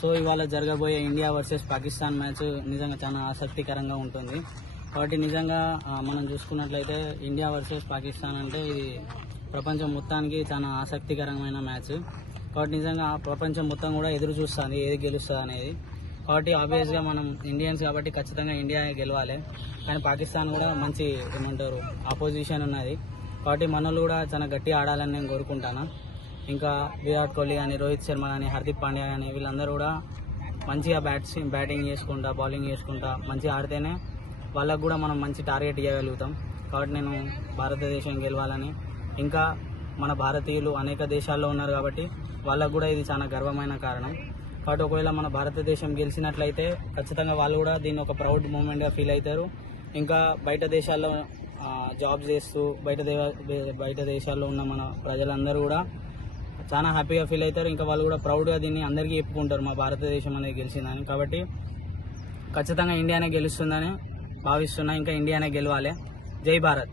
So ఇవాళ జరగబోయే India versus Pakistan match నిజంగా చాలా ఆసక్తికరంగా ఉంటుంది. కాబట్టి నిజంగా మనం చూసుకున్నట్లయితే ఇండియా వర్సెస్ పాకిస్తాన్ అంటే ఇది ప్రపంచం మొత్తానికి చాలా ఆసక్తికరమైన మ్యాచ్. కాబట్టి నిజంగా ప్రపంచం మొత్తం కూడా ఎదురు చూస్తుంది ఏది గెలుస్తుంది అనేది. కాబట్టి ఆబ్వియస్గా మనం ఇండియన్స్ కాబట్టి ఖచ్చితంగా ఇండియా గెలవాలి. కానీ పాకిస్తాన్ కూడా మంచి ఆపోజిషన్ ఉన్నది. కాబట్టి మనోళ్ళు కూడా చాలా గట్టిగా ఆడాలని నేను కోరుకుంటాను. ఇంకా విరాట్ కోహ్లీ కానీ, రోహిత్ శర్మ కానీ, హార్దిక్ పాండ్యా కానీ వీళ్ళందరూ కూడా మంచిగా బ్యాటింగ్ చేసుకుంటా, బౌలింగ్ చేసుకుంటా మంచిగా ఆడితేనే వాళ్ళకు కూడా మనం మంచి టార్గెట్ ఇవ్వగలుగుతాం. కాబట్టి నేను భారతదేశం గెలవాలని, ఇంకా మన భారతీయులు అనేక దేశాల్లో ఉన్నారు కాబట్టి వాళ్ళకు కూడా ఇది చాలా గర్వమైన కారణం. కాబట్టి ఒకవేళ మన భారతదేశం గెలిచినట్లయితే ఖచ్చితంగా వాళ్ళు కూడా దీన్ని ఒక ప్రౌడ్ మూమెంట్గా ఫీల్ అవుతారు. ఇంకా బయట దేశాల్లో జాబ్స్ చేస్తూ బయట దేశాల్లో ఉన్న మన ప్రజలందరూ కూడా చాలా హ్యాపీగా ఫీల్ అవుతారు. ఇంకా వాళ్ళు కూడా ప్రౌడ్గా దీన్ని అందరికీ చెప్పుకుంటారు మా భారతదేశం అనేది గెలిచిందని. కాబట్టి ఖచ్చితంగా ఇండియానే గెలుస్తుందని భావిస్తున్నా. ఇంకా ఇండియానే గెలవాలి. జై భారత్.